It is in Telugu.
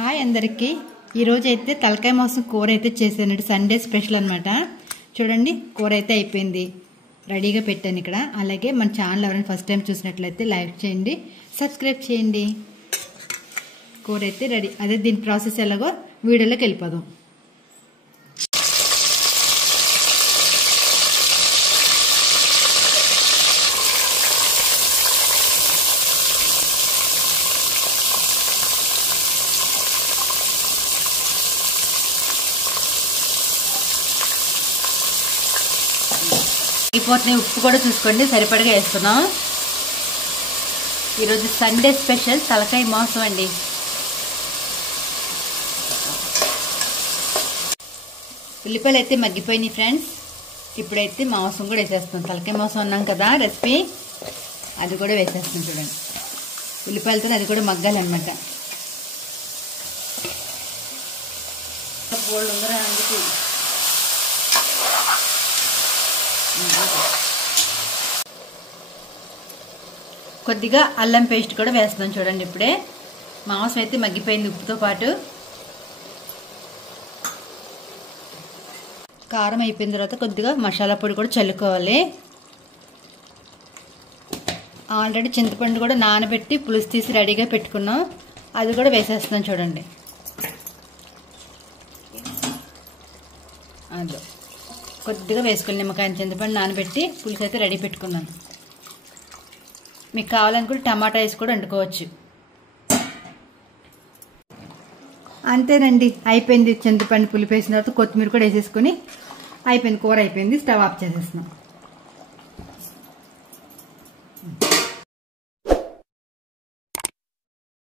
హాయ్ అందరికీ ఈరోజు అయితే తలకాయ మాంసం కూర అయితే చేశానండి. సండే స్పెషల్ అనమాట. చూడండి కూర అయితే అయిపోయింది, రెడీగా పెట్టాను ఇక్కడ. అలాగే మన ఛానల్ ఎవరైనా ఫస్ట్ టైం చూసినట్లయితే లైక్ చేయండి, సబ్స్క్రైబ్ చేయండి. కూర అయితే రెడీ. అదే దీని ప్రాసెస్ ఎలాగో వీడియోలోకి వెళ్ళిపోదాం. అయిపోతున్నాయి, ఉప్పు కూడా చూసుకోండి, సరిపడగా వేస్తున్నాం. ఈరోజు సండే స్పెషల్ తలకాయ మాంసం అండి. ఉల్లిపాయలు అయితే మగ్గిపోయినాయి ఫ్రెండ్స్. ఇప్పుడైతే మాంసం కూడా వేసేస్తాం. తలకాయ మాంసం అన్నాం కదా రెసిపీ, అది కూడా వేసేస్తాం. చూడండి ఉల్లిపాయలతో అది కూడా మగ్గాలన్నమాట. కొద్దిగా అల్లం పేస్ట్ కూడా వేస్తున్నాం. చూడండి ఇప్పుడే మాంసం అయితే మగ్గిపోయింది ఉప్పుతో పాటు. కారం అయిపోయిన తర్వాత కొద్దిగా మసాలా పొడి కూడా చల్లుకోవాలి. ఆల్రెడీ చింతపండు కూడా నానబెట్టి పులుసు తీసి రెడీగా పెట్టుకున్నాం, అది కూడా వేసేస్తున్నాం. చూడండి అదో కొద్దిగా వేసుకుని నిమ్మకాయ చింతపండు నానబెట్టి పులుసు అయితే రెడీ పెట్టుకున్నాను. మీకు కావాలనుకుంటే టమాటా వేసి కూడా వండుకోవచ్చు. అంతేనండి, అయిపోయింది. చింతపండు పులుపు వేసిన తర్వాత కొత్తిమీర కూడా వేసేసుకుని అయిపోయింది. కూర అయిపోయింది. స్టవ్ ఆఫ్ చేసేస్తున్నాం.